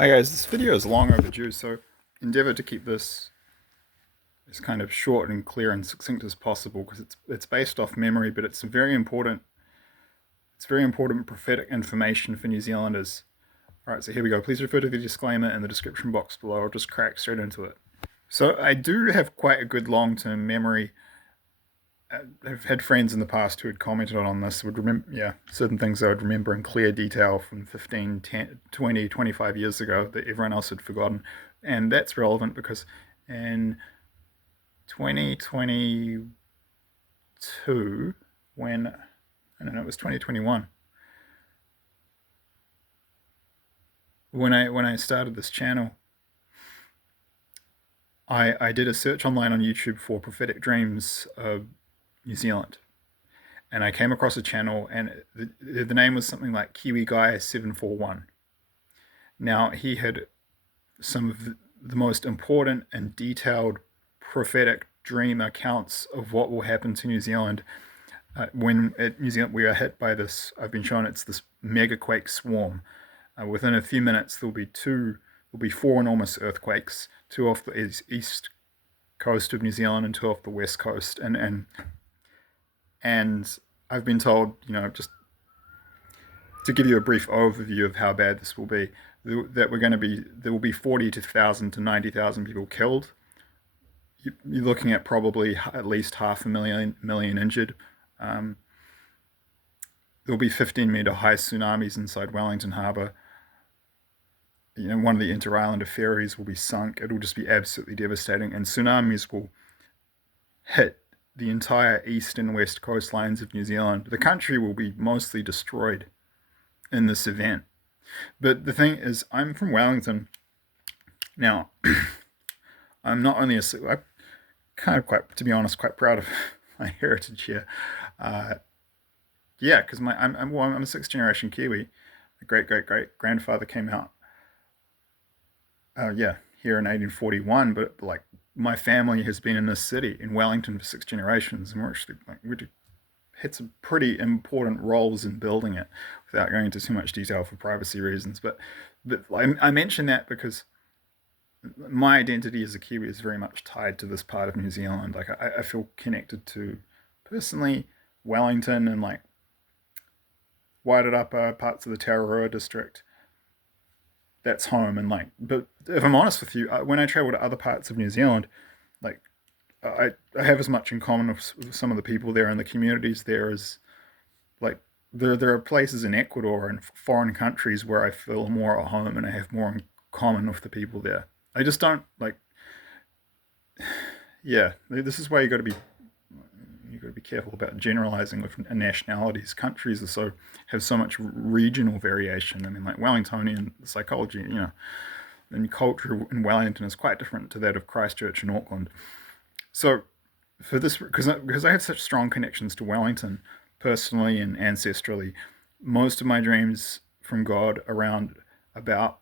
Hi guys, this video is long overdue, so endeavour to keep this as kind of short and clear and succinct as possible because it's based off memory, but it's very important prophetic information for New Zealanders. Alright, so here we go. Please refer to the disclaimer in the description box below. I'll just crack straight into it. So I do have quite a good long-term memory. I've had friends in the past who had commented on this, would remember, certain things I would remember in clear detail from 15, 10, 20, 25 years ago that everyone else had forgotten. And that's relevant because in 2022, when, I don't know, it was 2021, when I started this channel, I did a search online on YouTube for Prophetic Dreams New Zealand, and I came across a channel, and the name was something like Kiwi Guy 741. Now, he had some of the most important and detailed prophetic dream accounts of what will happen to New Zealand when New Zealand we are hit by this. I've been shown it's this Megaquake swarm. Within a few minutes, there'll be four enormous earthquakes, two off the east coast of New Zealand and two off the west coast, and I've been told, just to give you a brief overview of how bad this will be, that there will be 40,000 to 90,000 people killed. You're looking at probably at least 500,000 injured. There'll be 15-meter high tsunamis inside Wellington Harbour. One of the inter-islander ferries will be sunk. It'll just be absolutely devastating, and tsunamis will hit the entire east and west coastlines of New Zealand. The country will be mostly destroyed in this event. But the thing is, I'm from Wellington. Now, I'm not only I'm kind of to be honest, quite proud of my heritage here. Because I'm a sixth generation Kiwi. My great grandfather came out. Here in 1841, but like my family has been in this city in Wellington for 6 generations, and we had some pretty important roles in building it, without going into too much detail for privacy reasons. But I mention that because my identity as a Kiwi is very much tied to this part of New Zealand. Like I feel connected to, personally, Wellington and like Wairarapa, parts of the Tararua district. That's home. And but if I'm honest with you, when I travel to other parts of New Zealand, I have as much in common with some of the people there and the communities there as there are places in Ecuador and foreign countries where I feel more at home and I have more in common with the people there. I just don't this is why you got to be careful about generalizing with nationalities. Countries have so much regional variation. I mean, like Wellingtonian psychology, and culture in Wellington is quite different to that of Christchurch and Auckland. So for this, because I have such strong connections to Wellington personally and ancestrally, most of my dreams from God about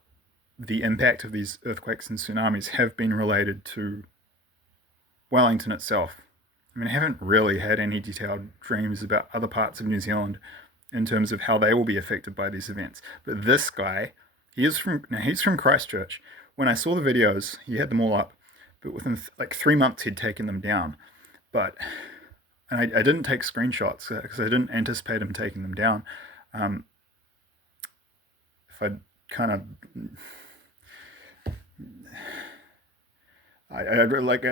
the impact of these earthquakes and tsunamis have been related to Wellington itself. I mean, I haven't really had any detailed dreams about other parts of New Zealand in terms of how they will be affected by these events. But this guy, he's from Christchurch. When I saw the videos, he had them all up, but within 3 months he'd taken them down. And I didn't take screenshots because I didn't anticipate him taking them down. If I'd kind of...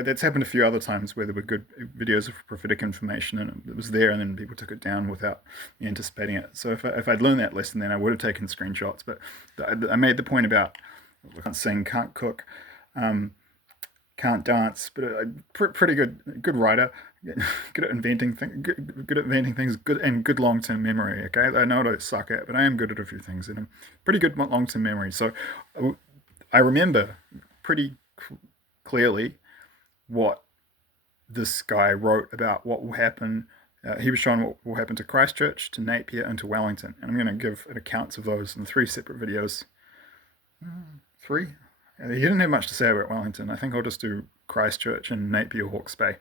that's happened a few other times where there were good videos of prophetic information and it was there, and then people took it down without anticipating it. So if I'd learned that lesson, then I would have taken screenshots. But I made the point about can't sing, can't cook, can't dance, but pretty good writer, good at inventing things, good long-term memory. Okay, I know what I suck at, but I am good at a few things, and I'm pretty good long-term memory. So I remember pretty clearly what this guy wrote about what will happen. He was showing what will happen to Christchurch, to Napier, and to Wellington. And I'm going to give accounts of those in 3 separate videos. 3? He didn't have much to say about Wellington. I think I'll just do Christchurch and Napier, Hawke's Bay.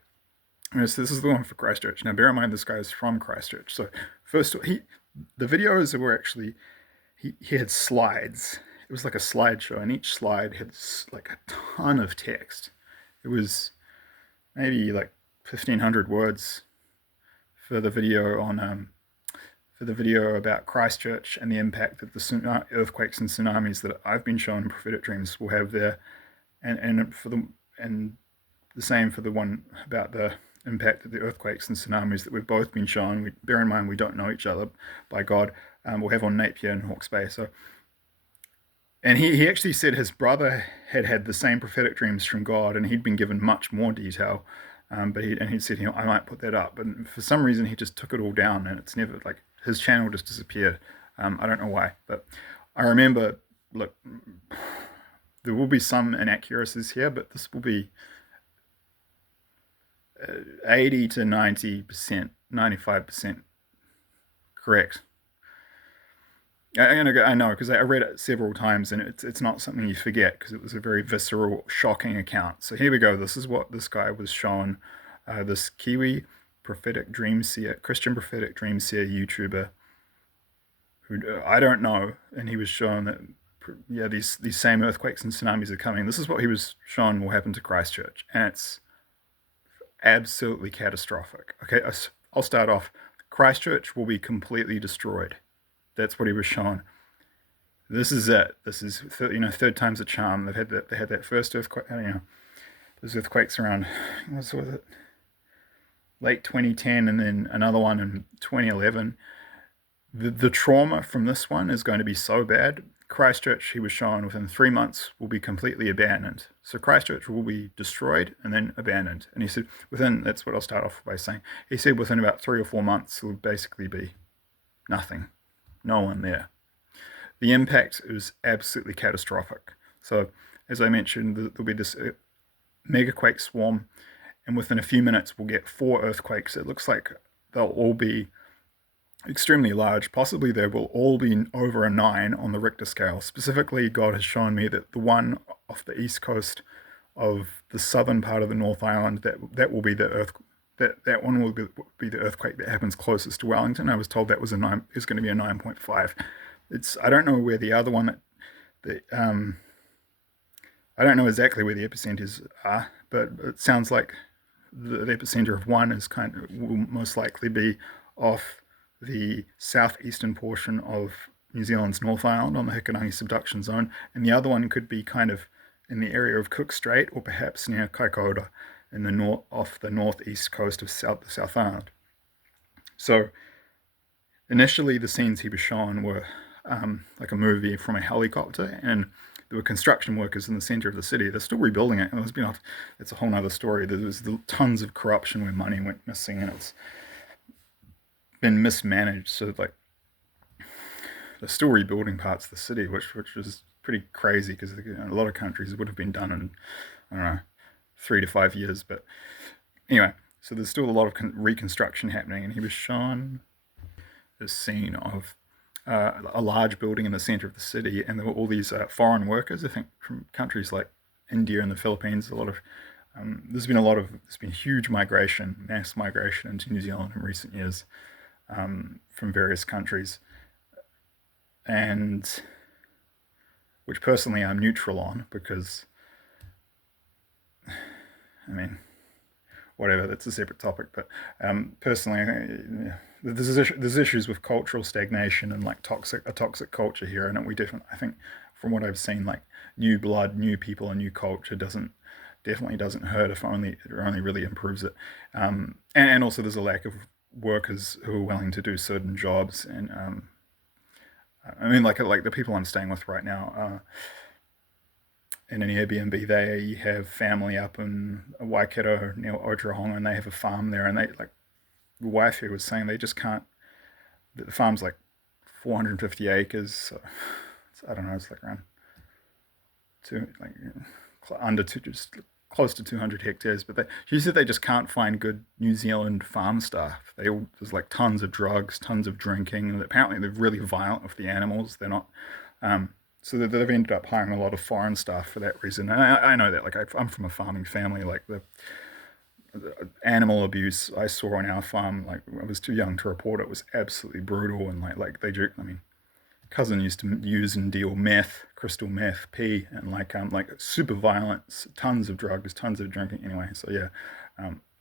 So this is the one for Christchurch. Now bear in mind this guy is from Christchurch. So first, the videos were actually, he had slides, it was like a slideshow, and each slide had like a ton of text. It was maybe like 1,500 words for the video on for the video about Christchurch and the impact that the earthquakes and tsunamis that I've been shown in prophetic dreams will have there, and the same for the one about the impact that the earthquakes and tsunamis that we've both been shown. Bear in mind we don't know each other by God. Will have on Napier and Hawke's Bay. So, and he actually said his brother had the same prophetic dreams from God, and he'd been given much more detail. But he said, I might put that up, but for some reason he just took it all down, and it's never like his channel just disappeared. I don't know why, but I remember. Look, there will be some inaccuracies here, but this will be 80 to 90%, 95% correct. I know because I read it several times, and it's not something you forget because it was a very visceral, shocking account. So here we go. This is what this guy was shown. This Kiwi prophetic dream seer, Christian prophetic dream seer YouTuber, who I don't know, and he was shown that these same earthquakes and tsunamis are coming. This is what he was shown will happen to Christchurch, and it's absolutely catastrophic. Okay, I'll start off. Christchurch will be completely destroyed. That's what he was shown. This is it. This is third time's a charm. They had that first earthquake. Those earthquakes around what was it? Late 2010, and then another one in 2011. The trauma from this one is going to be so bad. Christchurch, he was shown within 3 months, will be completely abandoned. So Christchurch will be destroyed and then abandoned. And he said that's what I'll start off by saying. He said within about 3 or 4 months, it will basically be nothing. No one there. The impact is absolutely catastrophic. So, as I mentioned, there'll be this megaquake swarm, and within a few minutes, we'll get 4 earthquakes. It looks like they'll all be extremely large. Possibly they will all be over a 9 on the Richter scale. Specifically, God has shown me that the one off the east coast of the southern part of the North Island, that will be the earthquake. That one will be the earthquake that happens closest to Wellington. I was told that was is going to be a 9.5. I don't know where the other one I don't know exactly where the epicenters are, but it sounds like the epicenter of one will most likely be off the southeastern portion of New Zealand's North Island on the Hikanagi subduction zone, and the other one could be kind of in the area of Cook Strait or perhaps near Kaikoura off the northeast coast of the South Island. So initially the scenes he was shown were like a movie from a helicopter, and there were construction workers in the center of the city. They're still rebuilding it, and it's a whole other story. There was tons of corruption where money went missing, and it's been mismanaged. So like they're still rebuilding parts of the city, which is pretty crazy because a lot of countries would have been done in, I don't know, 3 to 5 years. But anyway, so there's still a lot of reconstruction happening, and he was shown this scene of a large building in the center of the city, and there were all these foreign workers, I think, from countries like India and the Philippines. There's been huge migration, mass migration into New Zealand in recent years from various countries, and which personally I'm neutral on because, I mean, whatever, that's a separate topic. But personally, there's issues with cultural stagnation and like a toxic culture here, and I think from what I've seen, like new blood, new people, and new culture definitely doesn't hurt if it only really improves it. And also there's a lack of workers who are willing to do certain jobs, and I mean like the people I'm staying with right now. In an Airbnb, they have family up in Waikato near Otorohanga, and they have a farm there, and the wife here was saying they just can't. The farm's like 450 acres. So I don't know. It's like around just close to 200 hectares. But she said they just can't find good New Zealand farm staff. There's like tons of drugs, tons of drinking, and apparently they're really violent with the animals. They're not. So they've ended up hiring a lot of foreign staff for that reason. And I know that, like, I'm from a farming family. Like the animal abuse I saw on our farm, like I was too young to report it, was absolutely brutal. And like they do, I mean, cousin used to use and deal meth, crystal meth, P, and like super violence, tons of drugs, tons of drinking. Anyway, so yeah,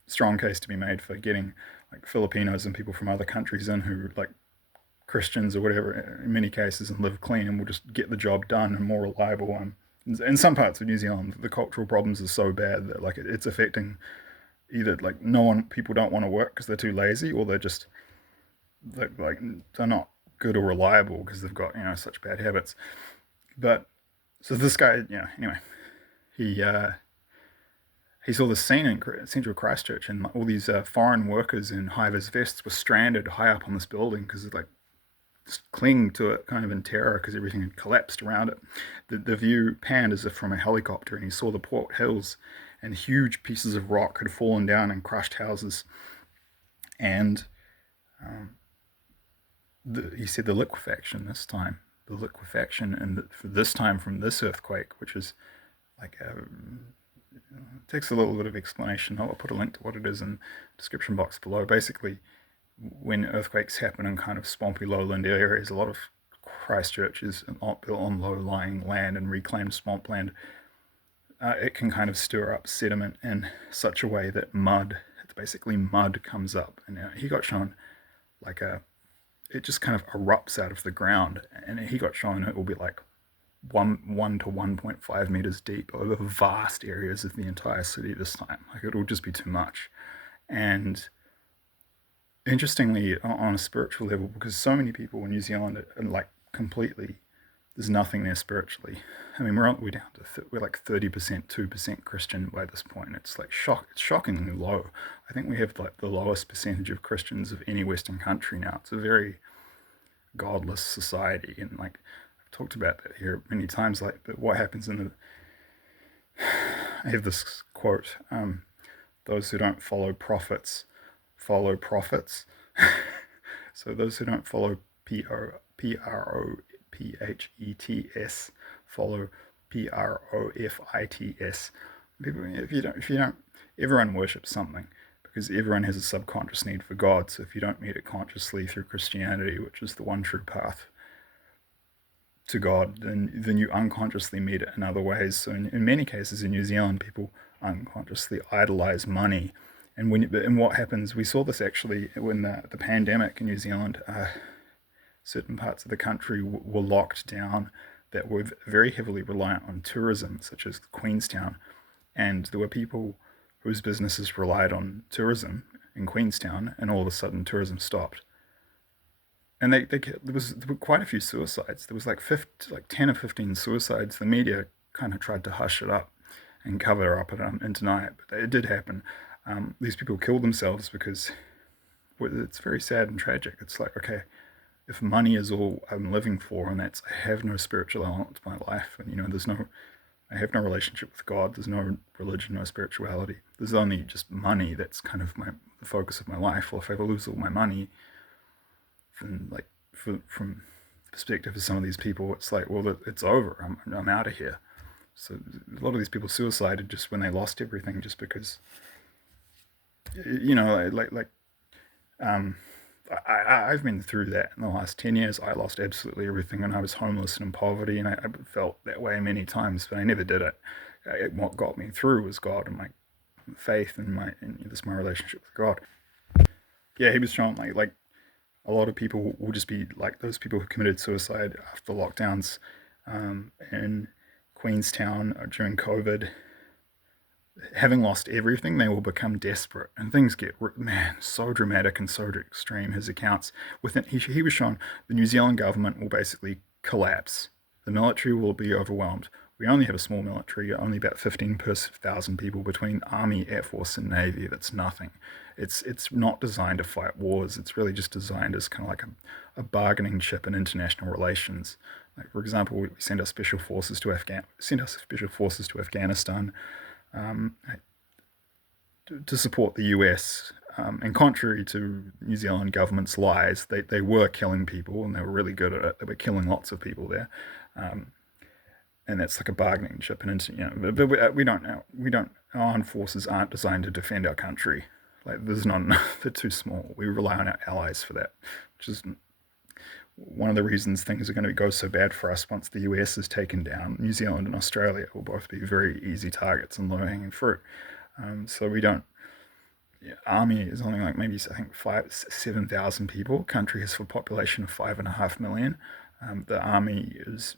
strong case to be made for getting like Filipinos and people from other countries in who like Christians or whatever in many cases and live clean and will just get the job done and more reliable. In some parts of New Zealand, the cultural problems are so bad that like it's affecting either like no one people don't want to work because they're too lazy or they're just like they're not good or reliable because they've got such bad habits. But so this guy, anyway, he he saw the scene in central Christchurch, and all these foreign workers in high-vis vests were stranded high up on this building because like clinging to it kind of in terror because everything had collapsed around it. The view panned as if from a helicopter, and he saw the Port Hills, and huge pieces of rock had fallen down and crushed houses. And he said the liquefaction, and for this time from this earthquake, which is like it takes a little bit of explanation. I'll put a link to what it is in the description box below. Basically, when earthquakes happen in kind of swampy lowland areas, a lot of Christchurch is built on low-lying land and reclaimed swampland. It can kind of stir up sediment in such a way that basically mud comes up. And he got shown like it just kind of erupts out of the ground, and he got shown it will be like 1 to 1.5 meters deep over vast areas of the entire city this time. Like it will just be too much. And interestingly, on a spiritual level, because so many people in New Zealand are like completely, there's nothing there spiritually. I mean, we're down to we're like 30%, 2% Christian by this point. It's like it's shockingly low. I think we have like the lowest percentage of Christians of any Western country now. It's a very godless society, and like I've talked about that here many times. Like, but what happens I have this quote: "Those who don't follow prophets follow prophets." So those who don't follow PROPHETS follow PROFITS. If you don't, everyone worships something because everyone has a subconscious need for God. So if you don't meet it consciously through Christianity, which is the one true path to God, then you unconsciously meet it in other ways. So in many cases in New Zealand, people unconsciously idolize money. And what happens, we saw this actually when the pandemic in New Zealand, certain parts of the country were locked down that were very heavily reliant on tourism, such as Queenstown. And there were people whose businesses relied on tourism in Queenstown, and all of a sudden tourism stopped. And there were quite a few suicides. There was like 10 or 15 suicides. The media kind of tried to hush it up and cover up and deny it, but it did happen. These people killed themselves because it's very sad and tragic. It's like, okay, if money is all I'm living for, and I have no spiritual element to my life, and I have no relationship with God, there's no religion, no spirituality, there's only just money that's kind of the focus of my life. Well, if I lose all my money, then like from the perspective of some of these people, it's like, well, it's over. I'm out of here. So a lot of these people suicided just when they lost everything, just because I've been through that in the last 10 years. I lost absolutely everything when I was homeless and in poverty, and I felt that way many times, but I never did it. What got me through was God and my faith and my relationship with God. Yeah, he was showing like a lot of people will just be like those people who committed suicide after lockdowns in Queenstown during COVID. Having lost everything, they will become desperate, and things get so dramatic and so extreme. His accounts he was shown the New Zealand government will basically collapse. The military will be overwhelmed. We only have a small military, only about 15 per 1,000 people between Army, Air Force, and Navy. That's nothing. It's not designed to fight wars. It's really just designed as kind of like a bargaining chip in international relations. Like, for example, we send our special forces to Afghanistan. To support the US. And contrary to New Zealand government's lies, they were killing people, and they were really good at it. They were killing lots of people there. And that's like a bargaining chip. And but we don't know. Our armed forces aren't designed to defend our country. Like, there's not enough. They're too small. We rely on our allies for that, which is one of the reasons things are going to go so bad for us once the US is taken down, New Zealand and Australia will both be very easy targets and low-hanging fruit. So we don't. Yeah, army is only like maybe I think 7,000 people. Country has a population of 5.5 million. The army is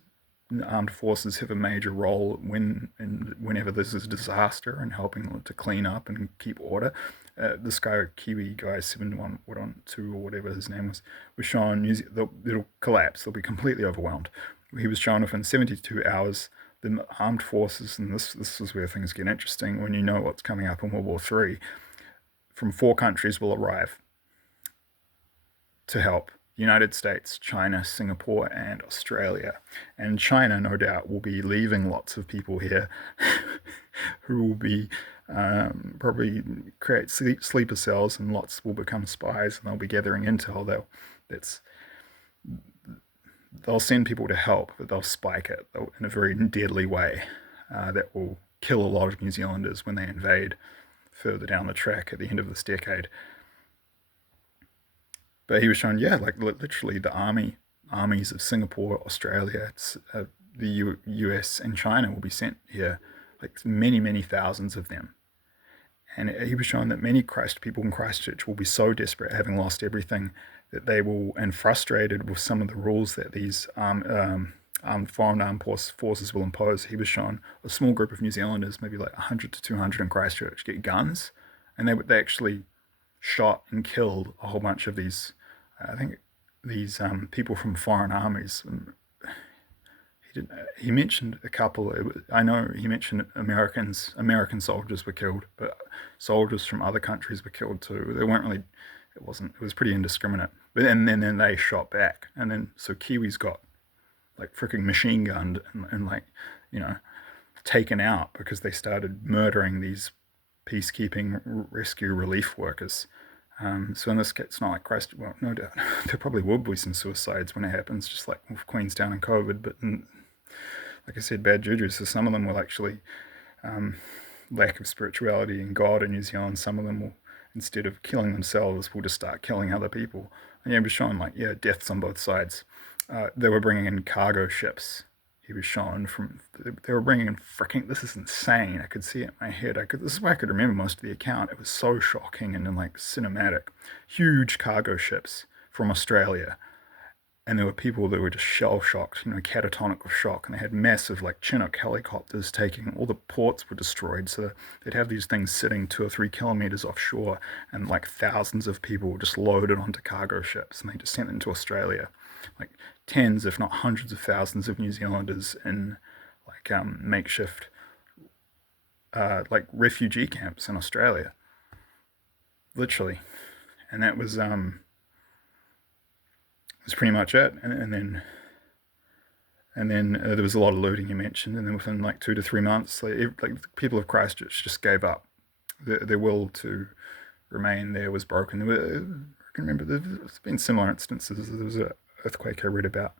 armed forces have a major role whenever there's a disaster and helping to clean up and keep order. This guy, Kiwi guy, 712 or whatever his name was shown. It'll collapse. They'll be completely overwhelmed. He was shown within 72 hours. The armed forces, and this is where things get interesting when you know what's coming up in World War III, from 4 countries will arrive to help. United States, China, Singapore, and Australia. And China, no doubt, will be leaving lots of people here who will be probably create sleeper cells, and lots will become spies, and they'll be gathering intel. They'll send people to help, but they'll spike it in a very deadly way that will kill a lot of New Zealanders when they invade further down the track at the end of this decade. But he was showing, yeah, like literally the armies of Singapore, Australia, the US, and China will be sent here, like many, many thousands of them. And he was showing that many people in Christchurch will be so desperate, having lost everything, that they will, and frustrated with some of the rules that these foreign armed forces will impose. He was shown a small group of New Zealanders, maybe like 100 to 200 in Christchurch, get guns, and they actually shot and killed a whole bunch of these, I think, these people from foreign armies. He mentioned a couple. I know he mentioned American soldiers were killed, but soldiers from other countries were killed too. They weren't really. It was pretty indiscriminate. But then they shot back, and then so Kiwis got like freaking machine gunned and like, you know, taken out because they started murdering these peacekeeping rescue relief workers. So in this case, it's not like Christ. Well, no doubt there probably will be some suicides when it happens, just like with Queenstown and COVID. But like I said, bad juju. So some of them will actually lack of spirituality and God in New Zealand. Some of them will, instead of killing themselves, will just start killing other people. And yeah, it was showing like, yeah, deaths on both sides. They were bringing in cargo ships. He was shown they were bringing in freaking, this is insane. I could see it in my head. This is why I could remember most of the account. It was so shocking and then like cinematic. Huge cargo ships from Australia. And there were people that were just shell shocked, catatonic with shock. And they had massive like Chinook helicopters all the ports were destroyed. So they'd have these things sitting 2 or 3 kilometers offshore, and like thousands of people just loaded onto cargo ships, and they just sent them to Australia. Like tens, if not hundreds of thousands of New Zealanders in like makeshift like refugee camps in Australia. Literally. And that was pretty much it. And then there was a lot of looting you mentioned, and then within like 2 to 3 months, like people of Christchurch just gave up. Their will to remain there was broken. I can remember there's been similar instances. There was an earthquake I read about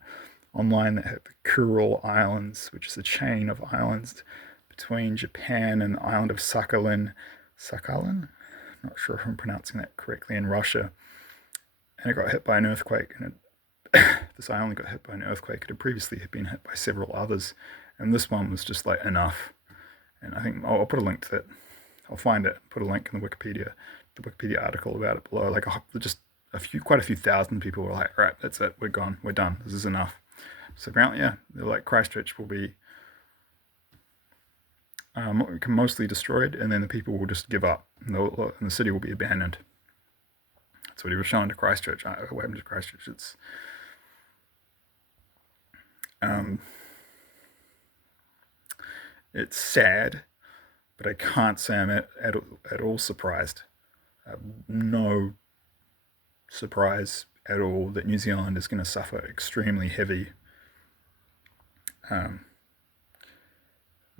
online that hit the Kuril Islands, which is a chain of islands between Japan and the island of Sakhalin. I'm not sure if I'm pronouncing that correctly, in Russia. And it got hit by an earthquake, and this island got hit by an earthquake. It had previously been hit by several others, and this one was just like enough. And I think I'll put a link to that. I'll find it, put a link in the Wikipedia article about it below. Like just quite a few thousand people were like, all right, that's it, we're gone, we're done, this is enough. So apparently, yeah, they're like Christchurch will be mostly destroyed, and then the people will just give up, and the city will be abandoned. That's what he was showing to Christchurch. What happened to Christchurch? It's sad, but I can't say I'm at all surprised. No surprise at all that New Zealand is going to suffer extremely heavy, well,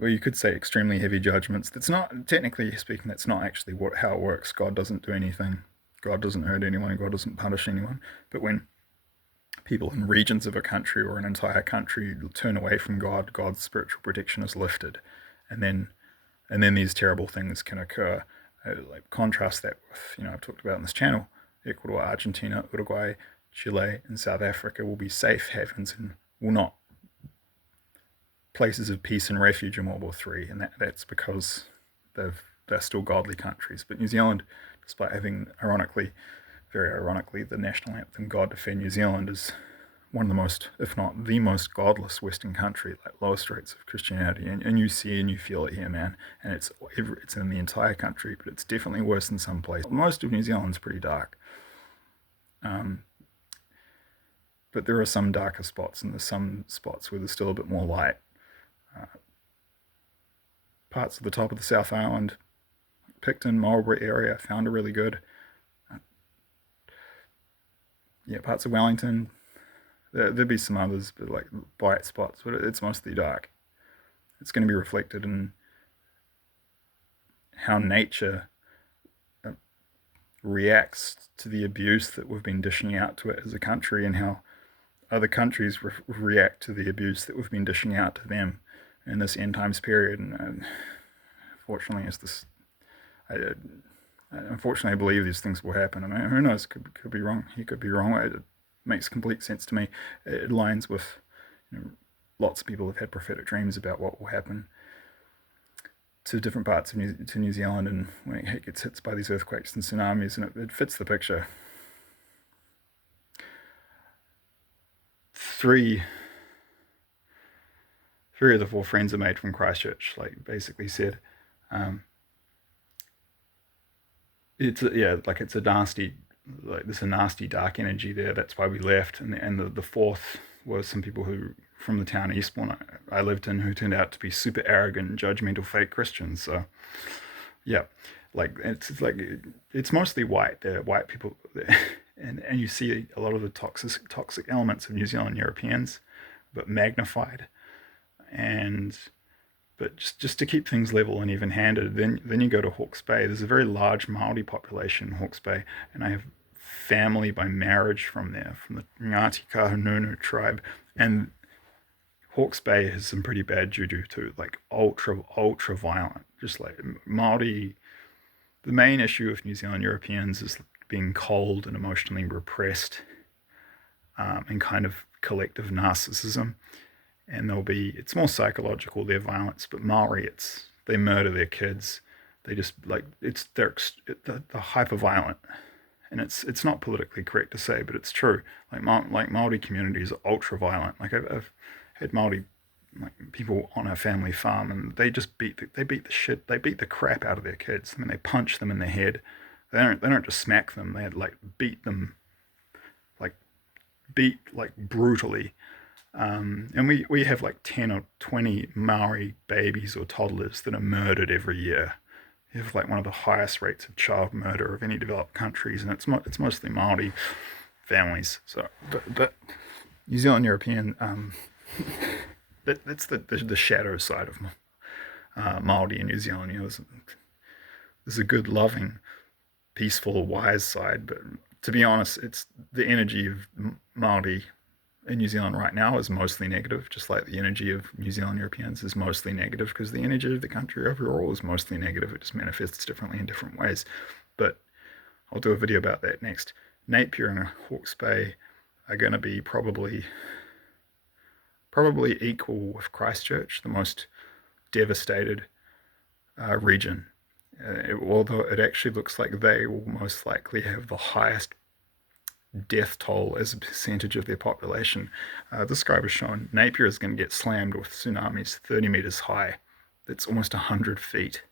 you could say extremely heavy judgments. That's not, technically speaking, that's not actually how it works. God doesn't do anything. God doesn't hurt anyone. God doesn't punish anyone. But when people in regions of a country or an entire country turn away from God, God's spiritual protection is lifted, and then these terrible things can occur. Like contrast that with, I've talked about in this channel, Ecuador, Argentina, Uruguay, Chile and South Africa will be safe havens and will not places of peace and refuge in World War III, and that's because they're still godly countries. But New Zealand, despite having, very ironically, the national anthem "God Defend New Zealand," is one of the most, if not the most, godless Western country, like lowest rates of Christianity, and you see and you feel it here, man. And it's in the entire country, but it's definitely worse in some places. Most of New Zealand's pretty dark, but there are some darker spots, and there's some spots where there's still a bit more light. Parts of the top of the South Island, Picton, Marlborough area, found are really good. Yeah, parts of Wellington. There'd be some others, but like bright spots, but it's mostly dark. It's going to be reflected in how nature reacts to the abuse that we've been dishing out to it as a country, and how other countries react to the abuse that we've been dishing out to them in this end times period. And fortunately, unfortunately, I believe these things will happen. I mean, who knows? Could be wrong. He could be wrong. It makes complete sense to me. It aligns with, lots of people have had prophetic dreams about what will happen to different parts of New Zealand, and when it gets hit by these earthquakes and tsunamis, and it fits the picture. Three of the four friends I made from Christchurch, like, basically said, it's a nasty, like, there's a nasty dark energy there. That's why we left. And the fourth was some people who from the town Eastbourne I lived in, who turned out to be super arrogant, judgmental, fake Christians. So yeah, it's mostly white. They're white people, and you see a lot of the toxic elements of New Zealand Europeans, but magnified. But just to keep things level and even-handed, then you go to Hawke's Bay. There's a very large Māori population in Hawke's Bay, and I have family by marriage from there, from the Ngāti Kahungunu tribe. And Hawke's Bay has some pretty bad juju too, like ultra violent. Just like Māori, the main issue of New Zealand Europeans is being cold and emotionally repressed, and kind of collective narcissism. And it's more psychological, their violence. But Maori, they murder their kids. They just, like, they're hyper violent, and it's not politically correct to say, but it's true. Like Maori communities are ultra violent. Like, I've had Maori, like, people on our family farm, and they just beat the crap out of their kids. I mean, they punch them in the head. They don't just smack them. They beat them, like brutally. And we have like 10 or 20 Maori babies or toddlers that are murdered every year. You have like one of the highest rates of child murder of any developed countries, and it's mostly Maori families. So, but New Zealand European, that's the shadow side of Māori in New Zealand. There's a good, loving, peaceful, wise side, but to be honest, it's the energy of Māori in New Zealand right now is mostly negative, just like the energy of New Zealand Europeans is mostly negative, because the energy of the country overall is mostly negative. It just manifests differently in different ways. But I'll do a video about that next. Napier and Hawke's Bay are going to be probably equal with Christchurch, the most devastated region. Although it actually looks like they will most likely have the highest death toll as a percentage of their population. This guy was showing Napier is going to get slammed with tsunamis 30 meters high. That's almost 100 feet.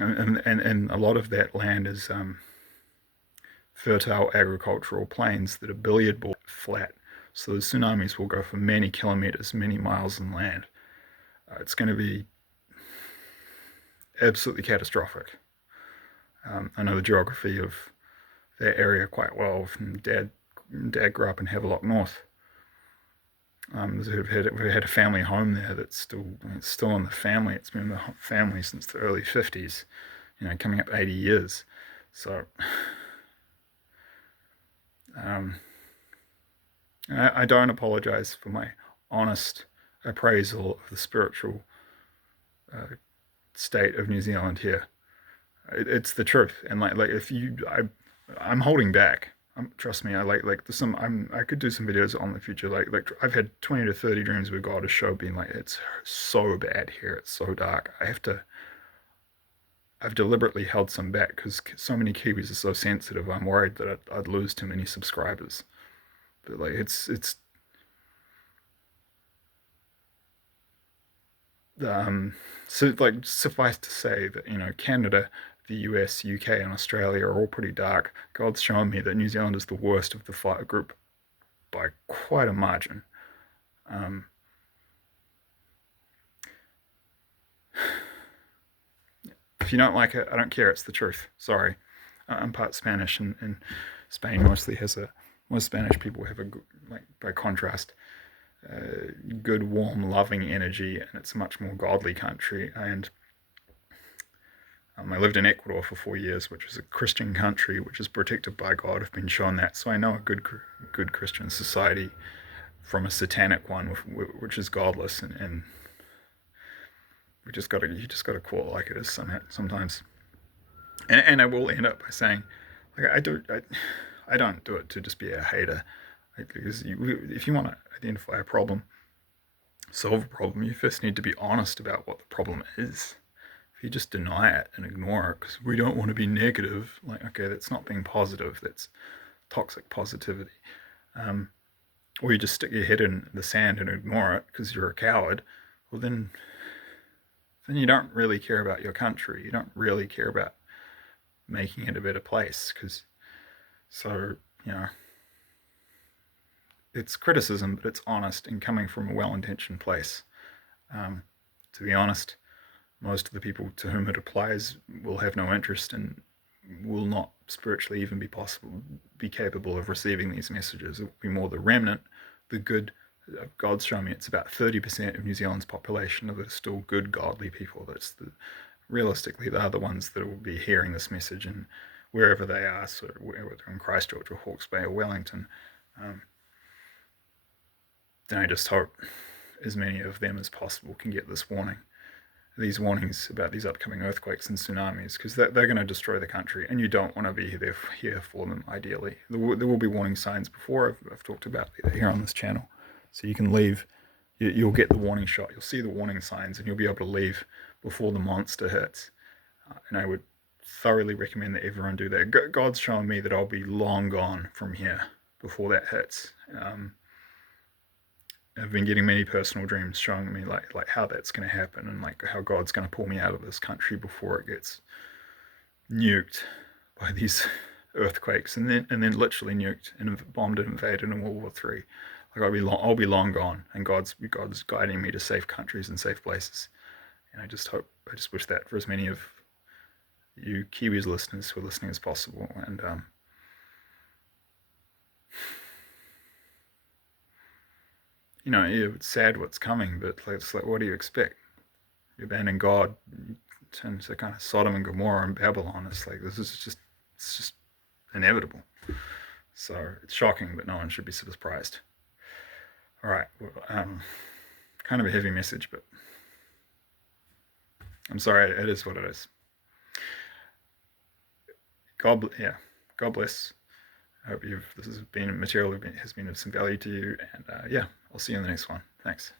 And a lot of that land is fertile agricultural plains that are billiard ball flat. So the tsunamis will go for many kilometers, many miles inland. It's going to be absolutely catastrophic. I know the geography of that area quite well. Dad grew up in Havelock North. We've had a family home there that's still in the family. It's been in the family since the early 50s, coming up 80 years. So I don't apologize for my honest appraisal of the spiritual state of New Zealand here. It's the truth. And I'm holding back. trust me, I like there's some I could do some videos on the future. Like I've had 20 to 30 dreams where God has showed being like, it's so bad here, it's so dark. I've deliberately held some back because so many Kiwis are so sensitive. I'm worried that I'd lose too many subscribers. But like it's so like suffice to say that Canada, the US, UK, and Australia are all pretty dark. God's shown me that New Zealand is the worst of the fight group by quite a margin. Um, if you don't like it, I don't care. It's the truth. Sorry. I'm part Spanish, and Spain mostly has most Spanish people have a good, like by contrast, good, warm, loving energy, and it's a much more godly country. And I lived in Ecuador for 4 years, which is a Christian country, which is protected by God. I've been shown that, so I know a good Christian society from a satanic one, which is godless, and you just gotta call it like it is sometimes. And I will end up by saying, like I don't do it to just be a hater, because if you want to identify a problem, solve a problem, you first need to be honest about what the problem is. If you just deny it and ignore it because we don't want to be negative, like, okay, that's not being positive, that's toxic positivity. Or you just stick your head in the sand and ignore it because you're a coward, well then you don't really care about your country. You don't really care about making it a better place. So, it's criticism, but it's honest and coming from a well-intentioned place. To be honest, most of the people to whom it applies will have no interest and will not spiritually even be capable of receiving these messages. It will be more the remnant, the good. God's shown me it's about 30% of New Zealand's population that are still good, godly people. Realistically, they're the ones that will be hearing this message, and wherever they are, so whether in Christchurch or Hawke's Bay or Wellington, then I just hope as many of them as possible can get this warning. These warnings about these upcoming earthquakes and tsunamis, because they're going to destroy the country, and you don't want to be here for them, ideally. There will be warning signs before, I've talked about here on this channel. So you can leave, you'll get the warning shot, you'll see the warning signs, and you'll be able to leave before the monster hits. And I would thoroughly recommend that everyone do that. God's showing me that I'll be long gone from here before that hits. I've been getting many personal dreams showing me like how that's going to happen, and like how God's going to pull me out of this country before it gets nuked by these earthquakes, and then literally nuked and bombed and invaded in World War III. Like I'll be long gone, and God's guiding me to safe countries and safe places. And I just wish that for as many of you Kiwis listeners who are listening as possible. And it's sad what's coming, but it's like, what do you expect? You abandon God, you turn to kind of Sodom and Gomorrah and Babylon. It's like it's just inevitable. So it's shocking, but no one should be surprised. All right, well, kind of a heavy message, but I'm sorry, it is what it is. God bless. I hope this has been material has been of some value to you, and I'll see you in the next one. Thanks.